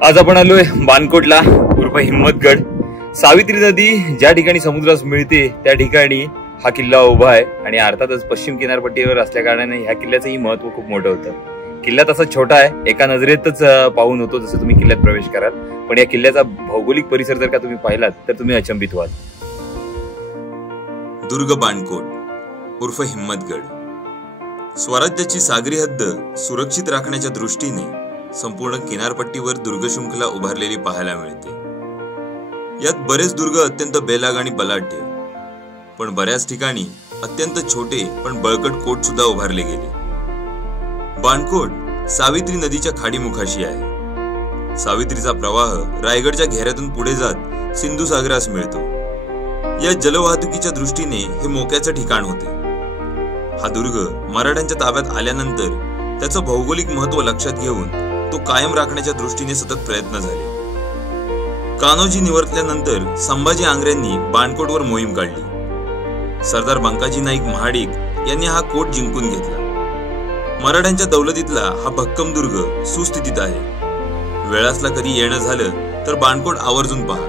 आज आपण आलोय बाणकोटला उर्फ हिम्मतगड। सावित्री नदी ज्या ठिकाणी समुद्रास मिळते त्या ठिकाणी हा किल्ला उभा आहे आणि अर्थातच पश्चिम किनारपट्टीवर असल्या कारणाने ह्या किल्ल्याचंही महत्व खूप मोठं होतं। किल्ला तसा छोटा आहे, एका नजरेतच पाहून होतो जसं तुम्ही किल्ल्यात प्रवेश कराल, पण या किल्ल्याचा भौगोलिक परिसर जर का तुम्ही पाहिलात तर तुम्ही अचंबित व्हाल। दुर्ग बाणकोट उर्फ हिम्मतगड स्वराज्याची सागरी हद्द सुरक्षित राखण्याच्या दृष्टीने संपूर्ण किनारपट्टीवर दुर्गशृंखला उभारलेली पाहायला मिळते। यात बरेच दुर्ग अत्यंत बेलाग आणि बलाढ्य, पण बऱ्याच ठिकाणी अत्यंत छोटे पण बळकट कोट सुद्धा उभारले गेले। बाणकोट सावित्री नदीच्या खाडीमुखाशी आहे। सावित्रीचा प्रवाह रायगडच्या घेऱ्यातून पुढे जात सिंधू सागरास मिळतो। या जलवाहतुकीच्या दृष्टीने हे मोक्याचे ठिकाण होते। हा दुर्ग मराठ्यांच्या ताब्यात आल्यानंतर त्याचं भौगोलिक महत्व लक्षात घेऊन तो कायम राखण्याच्या दृष्टीने सतत प्रयत्न झाले। कान्होजी निवर्तल्यानंतर संभाजी आंग्र्यांनी बाणकोटवर मोहीम काढली। सरदार बंकाजी नाईक महाडिक यांनी हा कोट जिंकून घेतला। मराठ्यांच्या दौलतीतला हा भक्कम दुर्ग सुस्थितीत आहे। वेळासला कधी येणं झालं तर बाणकोट आवर्जून पहा।